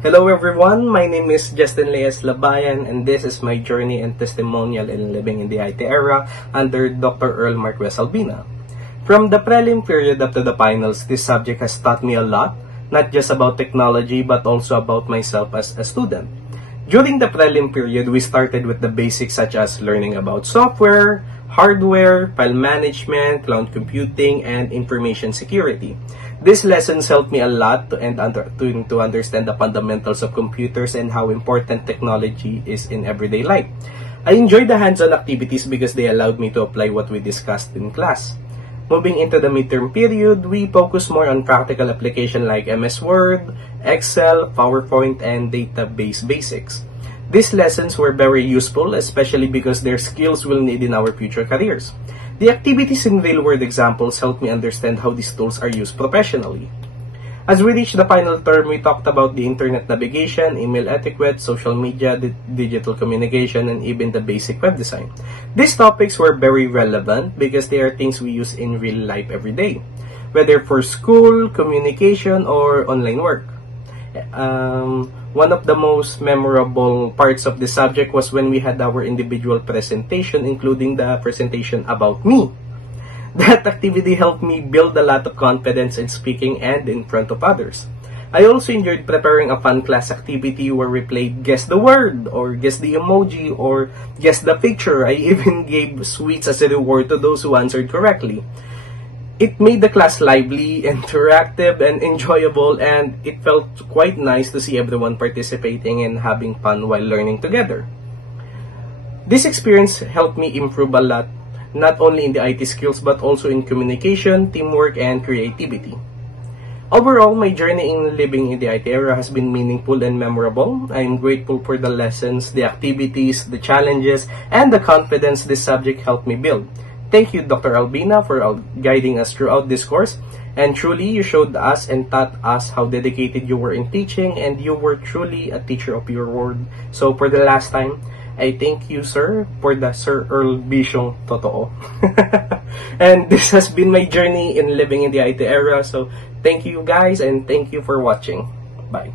Hello everyone, my name is Justin Leyes Labayan and this is my journey and testimonial in living in the IT era under Dr. Earl Marquez Albina. From the prelim period up to the finals, this subject has taught me a lot, not just about technology but also about myself as a student. During the prelim period, we started with the basics such as learning about software, hardware, file management, cloud computing, and information security. These lessons helped me a lot to understand the fundamentals of computers and how important technology is in everyday life. I enjoyed the hands-on activities because they allowed me to apply what we discussed in class. Moving into the midterm period, we focus more on practical application like MS Word, Excel, PowerPoint, and database basics. These lessons were very useful, especially because their skills we'll need in our future careers. The activities in real-world examples helped me understand how these tools are used professionally. As we reached the final term, we talked about the internet navigation, email etiquette, social media, digital communication, and even the basic web design. These topics were very relevant because they are things we use in real life every day, whether for school, communication, or online work. One of the most memorable parts of the subject was when we had our individual presentation, including the presentation about me. That activity helped me build a lot of confidence in speaking and in front of others. I also enjoyed preparing a fun class activity where we played Guess the Word, or Guess the Emoji, or Guess the Picture. I even gave sweets as a reward to those who answered correctly. It made the class lively, interactive, and enjoyable, and it felt quite nice to see everyone participating and having fun while learning together. This experience helped me improve a lot, not only in the IT skills but also in communication, teamwork, and creativity. Overall, my journey in living in the IT era has been meaningful and memorable. I am grateful for the lessons, the activities, the challenges, and the confidence this subject helped me build. Thank you, Dr. Albina, for guiding us throughout this course. And truly, you showed us and taught us how dedicated you were in teaching, and you were truly a teacher of your word. So, for the last time, I thank you, sir, for the Sir Earl Bisyong Totoo. And this has been my journey in living in the IT era. So, thank you guys, and thank you for watching. Bye.